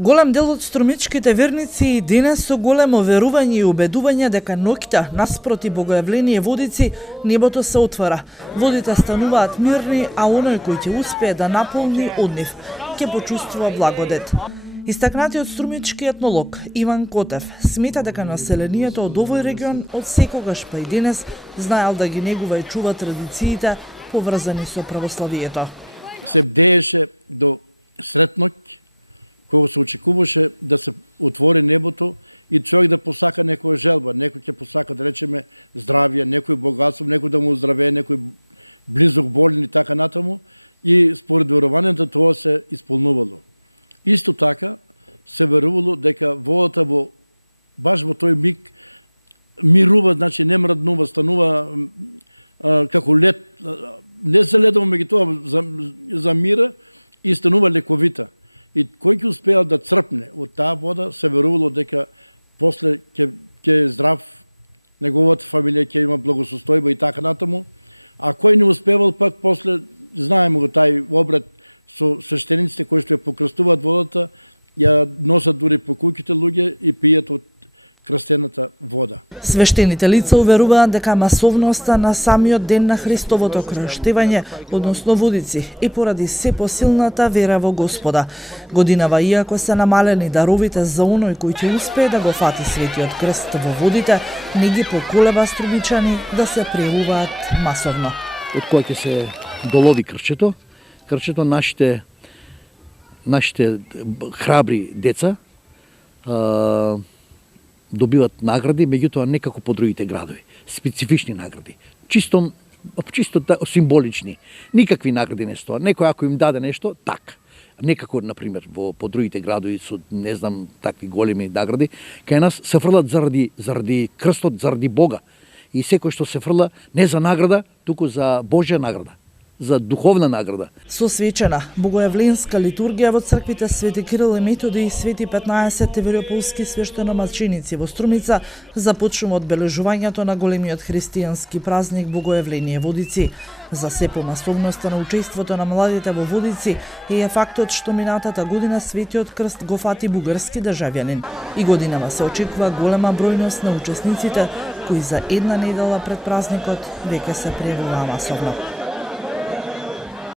Голем дел од струмичките верници и денес со големо верување и убедување дека ноќта наспроти Богојавление Водици небото се отвара. Водите стануваат мирни, а оној кој ќе успее да наполни од нив ќе почувствува благодет. Истакнатиот струмички етнолог Иван Котев смета дека населението од овој регион од секогаш па и денес знаел да ги негува и чува традициите поврзани со православието. Се бдееше до сретноќ, кога се очекуваше да се отвори небото и човек да посака некоја желба. Некој ќе посака, да речеме, здравје, некој богатство, некој да му оздравее, некој близок болен и така натаму. И според верувањето тоа се исполнувало. Исто така се верувало дека водата баш во тој миг мирува, значи не мраднува, станува како лед, не се ледово меѓу тоа за мира и станува лековита. И кој ќе успеал да црпне од таа вода, се верувало дека после ќе е здрав, неговата фамилија ќе има благосостојба и така натаму. А кој не успевал, пак после, знаеме го тај обред со свештениците кои што ја покрстуваат водата, ја носат дури по куќите луѓе и пијат од крстената вода. Свештените лица уверуваат дека масовноста на самиот ден на Христовото крштевање, односно Водици, и поради се посилната вера во Господа. Годинава, иако се намалени даровите за оној кој ќе успее да го фати светиот крст во водите, не ги поколеба струмичани да се прејавуваат масовно. Од која ќе се долови крчето, нашите храбри деца добиват награди, меѓутоа не како по другите градови, специфични награди, чисто символични. Никакви награди не стоа. Некој ако им даде нешто, так. Не како, например, по другите градови со, не знам, такви големи награди, кај нас се фрлат заради крстот, заради Бога. И секој што се фрла не за награда, туку за Божја награда, за духовна награда. Со свечена богојавленска литургија во црквите Свети Кирил и Методи и Свети 15 Теверополски свештеномаченици во Струмица започнува одбележувањето на големиот христијански празник Богојавление Водици. За се помасовноста на учеството на младите во Водици е фактот што минатата година Светиот крст го фати бугарски државјанин. И годинава се очекува голема бројност на учесниците кои за една недела пред празникот веќе се прејавуваа масовно.